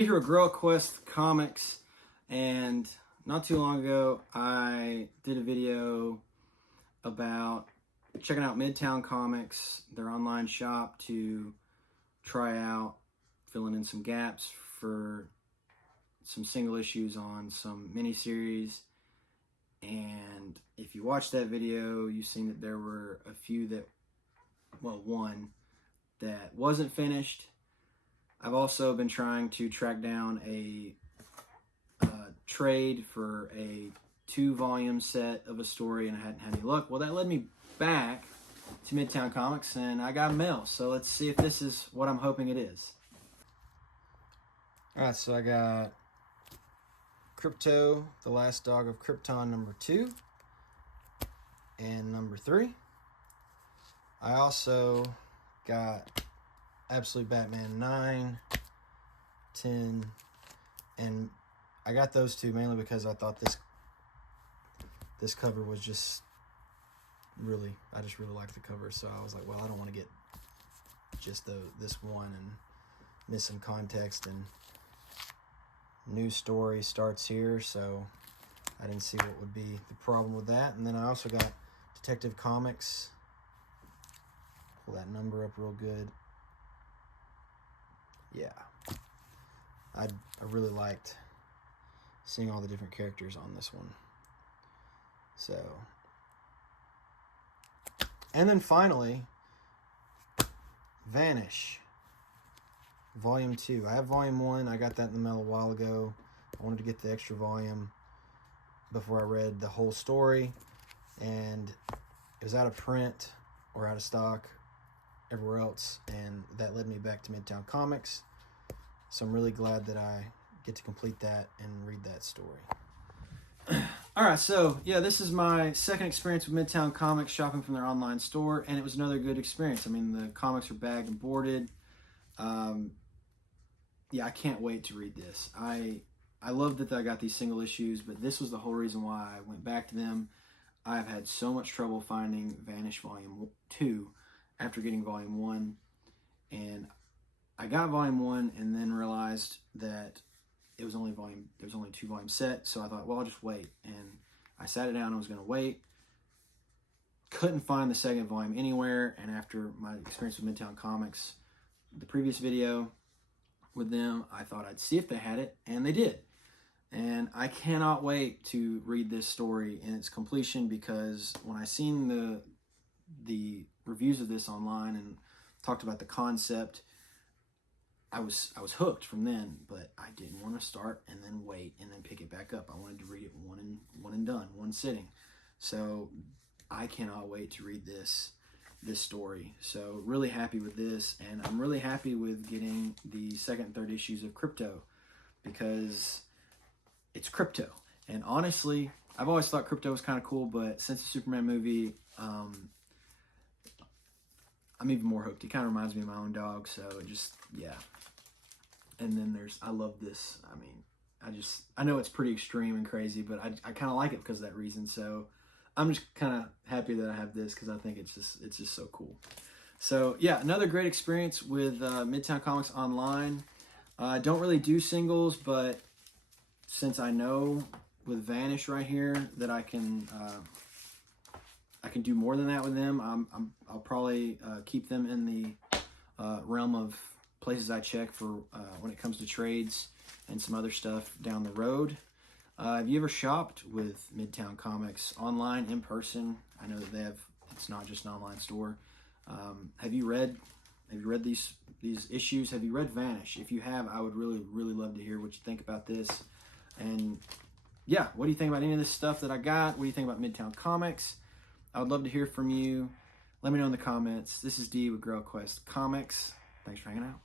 Here at Girl Quest Comics, and not too long ago I did a video about checking out Midtown Comics, their online shop, to try out filling in some gaps for some single issues on some miniseries. And if you watched that video, you've seen that there were a few that, well, one that wasn't finished. I've also been trying to track down a trade for a 2-volume set of a story, and I hadn't had any luck. Well, that led me back to Midtown Comics, and I got mail. So let's see if this is what I'm hoping it is. All right, so I got Crypto, The Last Dog of Krypton #2 and #3. I also got Absolute Batman 9, 10, and I got those two mainly because I thought this cover was just really, I just really liked the cover. So I was like, well, I don't want to get just this one and miss some context. And new story starts here, so I didn't see what would be the problem with that. And then I also got Detective Comics. Pull that number up real good. Yeah, I really liked seeing all the different characters on this one. So, and then finally, Vanish, Volume 2. I have Volume 1. I got that in the mail a while ago. I wanted to get the extra volume before I read the whole story, and it was out of print or out of stock everywhere else, and that led me back to Midtown Comics. So I'm really glad that I get to complete that and read that story. All right, so yeah, this is my second experience with Midtown Comics, shopping from their online store, and it was another good experience. I mean, the comics are bagged and boarded. Yeah, I can't wait to read this. I love that I got these single issues, but this was the whole reason why I went back to them. I've had so much trouble finding Vanish Volume 2 after getting Volume 1, and I got Volume 1 and then realized that there was only a 2-volume set, so I thought, well, I'll just wait. And I sat it down, I was going to wait. Couldn't find the second volume anywhere, and after my experience with Midtown Comics, the previous video with them, I thought I'd see if they had it, and they did. And I cannot wait to read this story in its completion, because when I seen the reviews of this online and talked about the concept, I was hooked from then. But I didn't want to start and then wait and then pick it back up. I wanted to read it one and done, one sitting. So I cannot wait to read this story. So really happy with this, and I'm really happy with getting the second and third issues of Crypto, because it's Crypto. And honestly, I've always thought Crypto was kind of cool, but since the Superman movie, I'm even more hooked. He kind of reminds me of my own dog, so just, yeah. And then I love this. I mean, I know it's pretty extreme and crazy, but I kind of like it because of that reason. So I'm just kind of happy that I have this, because I think it's just so cool. So yeah, another great experience with Midtown Comics online. I don't really do singles, but since I know with Vanish right here that I can do more than that with them, I'll probably keep them in the realm of places I check for when it comes to trades and some other stuff down the road. Have you ever shopped with Midtown Comics online, in person? I know that it's not just an online store. Have you read these issues? Have you read Vanish? If you have, I would really love to hear what you think about this. And yeah, what do you think about any of this stuff that I got? What do you think about Midtown Comics? I would love to hear from you. Let me know in the comments. This is D with Girl Quest Comics. Thanks for hanging out.